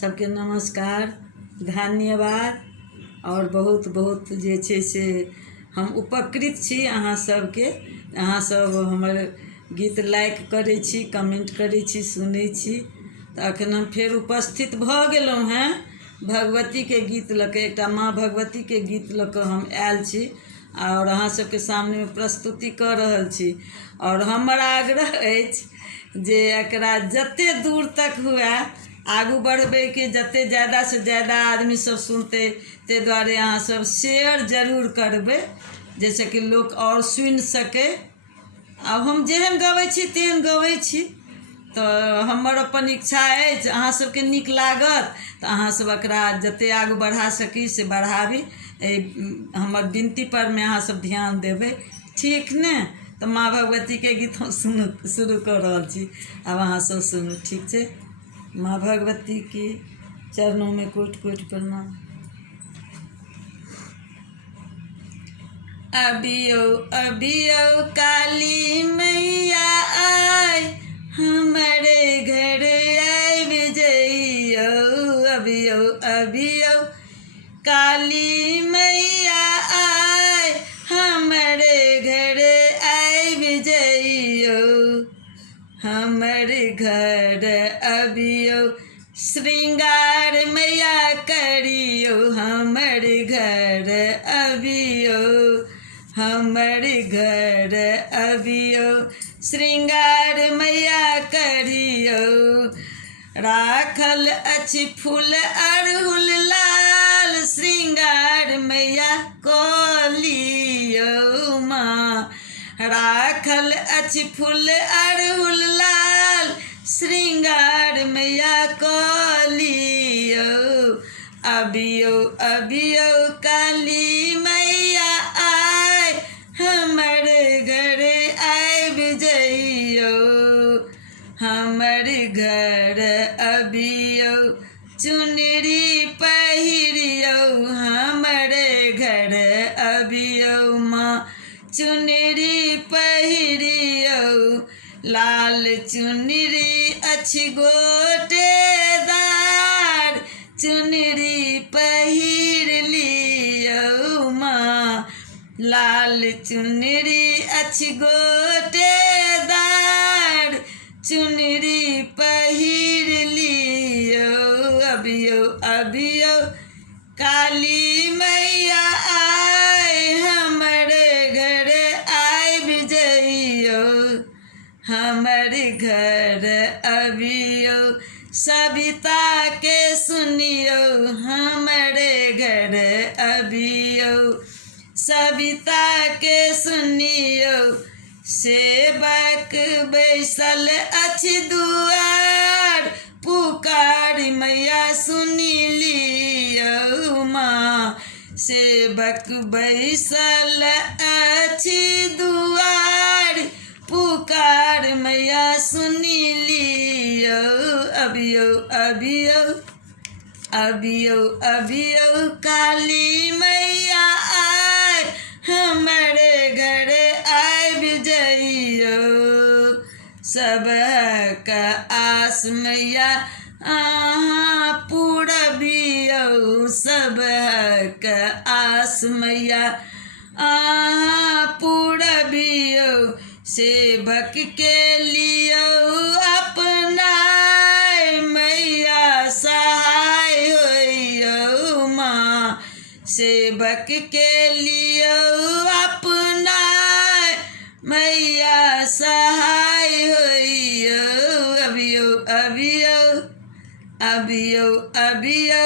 सबके नमस्कार, धन्यवाद। और बहुत बहुत जे छै से हम उपकृत छी अहाँ सबके। अहाँ सब हमर गीत लाइक करै छी, कमेंट करै छी, सुनै छी। तऽ अखन हम फेर उपस्थित भऽ गेलहुँ हैं भगवतीके गीत लऽ कऽ। एकटा माँ भगवतीके गीत लऽ कऽ हम आयल छी और अहाँ सबके सामने प्रस्तुति कऽ रहल छी। और हमर आग्रह अछि जे एकरा जते दूर तक हुए आगू बढ़बैके, जते ज़्यादासँ ज़्यादा आदमी सब सुनतै ताहि दुआरे अहाँ सब शेयर जरूर करबै, जाहिसँ कि लोक और सुनि सकै। आब हम जेहन गबै छी तेहन गबै छी, तऽ हमर अपन इच्छा अछि अहाँ सबके नीक लागत तऽ अहाँ सब एकरा जते आगू बढ़ा सकी से बढ़ाबी। हमर विनती पर में अहाँ सब ध्यान देबै, ठीक ने? तऽ माँ भगवतीके गीत हम शुरू कऽ रहल छी। आब अहाँ सब सुनू, ठीक छै? माँ भगवती की चरणों में कोटि कोटि प्रणाम। अबियो अबियो काली मैया आय, हमारे घर आबि जइयो। अबियो अबियो काली मैया आय, हमारे घर आबि जइयो। हमर घर अबियो श्रृंगार मैया करियो। हमर घर अबियो, हमर घर अबियो श्रृंगार मैया करियो। राखल अछि फूल अड़हुल लाल, श्रृंगार मैया कऽ लियो माँ। राखल अछि फूल अड़हुल लाल, श्रृंगार मैया कऽ लियो। अबियो अबियो काली मैया आय, हमर घर आबि जइयो। हमर घर अबियो चुनरी पहिरियो। हमर घर अबियो माँ चुनरी पहिरियो। लाल चुनरी अछि गोटेदार, चुनरी पहिर लियो माँ। लाल चुनरी अछि गोटेदार, चुनरी पहिर लियो। अबियो अबियो काली मैया आय, हमर घर आबि जइयो। हमर घर अबियो सविता के सुनियो। हमर घर अबियो सविता के सुनियो। सेवक बैसल अछि दुआर, पुकार मैया सुनि लियो माँ। सेवक बैसल अछि दुआर, पुकार मैया सुनि लियो। अबियो अबियो अबियो अबियो काली मैया आय, हमर घर आबि जइयो। सबहक आस मैया अहाँ पुरबियो। सबहक आस मैया अहाँ पुरबियो। सेवक के लियो अपनाय, मैया सहाय होइयो माँ। सेवक के लियो अपनाय, मैया सहाय होइयो। अबियो अबियो अबियो अबियो